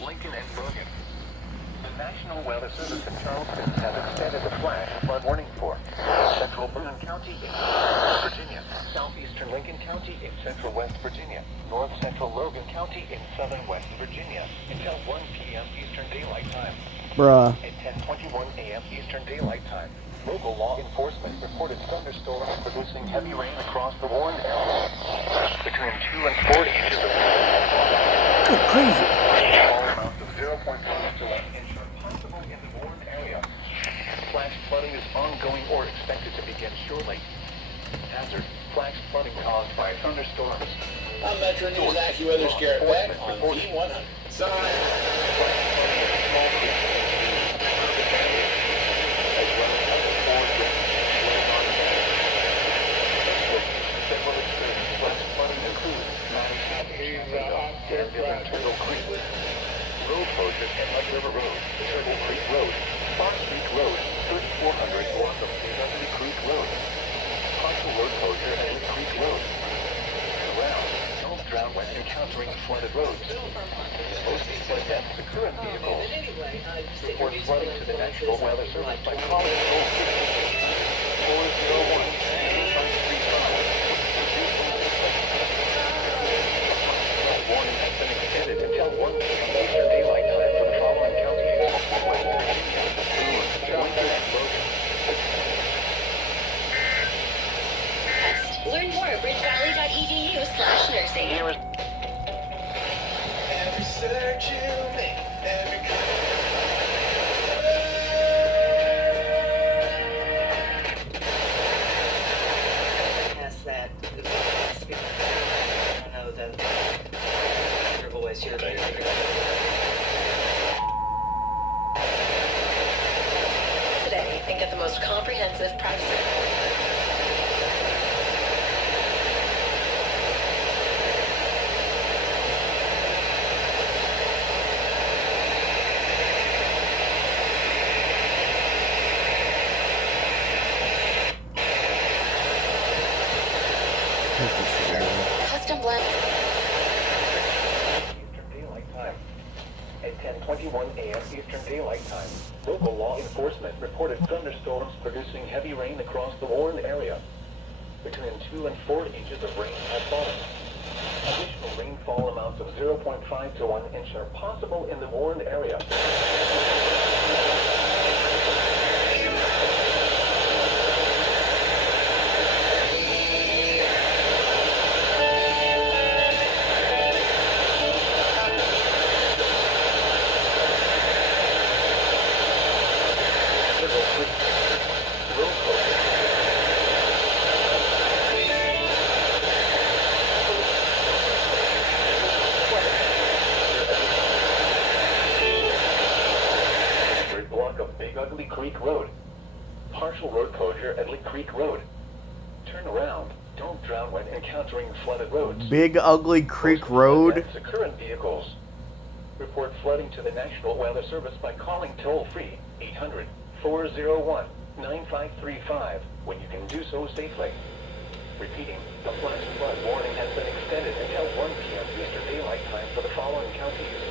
Lincoln and Logan. The National Weather Service in Charleston has extended the flash flood warning for central Boone County in Virginia, southeastern Lincoln County in central West Virginia, north central Logan County in southern West Virginia until 1 p.m. Eastern Daylight Time. Bruh. At 10:21 a.m. Eastern Daylight Time, local law enforcement reported thunderstorms producing heavy rain across the warned area. Between 2 and 4 inches of rain. Good crazy. Small amounts of 0.5 to 1 inch are possible in the warned area. Flash flooding is ongoing or expected to begin shortly. Hazard: flash flooding caused by thunderstorms. I'm Metro News AccuWeather's Garrett Beck on V100. Sorry. Road closures at Mud River Road, Turtle Creek Road, Fox Creek Road, 3400 north of Ugly Creek Road. Partial road closure at Lee Creek Road. Around, don't drown when encountering flooded roads. Most deaths occur in vehicles. Report flooding to the National Weather Service by calling toll-free 401 warning has been extended until 1 p.m. Eastern Daylight Time for the following counties: West Virginia, Lincoln, and Logan. Learn more at bridgevalley.edu/nursing. Every search you make, every Past that, I know that your voice here. Today and get the most comprehensive privacy. Custom blend. Eastern Daylight Time. At 10:21 a.m. Eastern Daylight Time, local law enforcement reported thunderstorms producing heavy rain across the warned area. Between 2 and 4 inches of rain have fallen. Additional rainfall amounts of 0.5 to 1 inch are possible in the warned area. Block of Big Ugly Creek Road. Partial road closure at Lee Creek Road. Turn around. Don't drown when encountering flooded roads. Big Ugly Creek Road. Deaths occur in vehicles. Report flooding to the National Weather Service by calling toll-free 800-401-9535 when you can do so safely. Repeating, the flash flood warning has been extended until 1 p.m. Eastern Daylight Time for the following counties: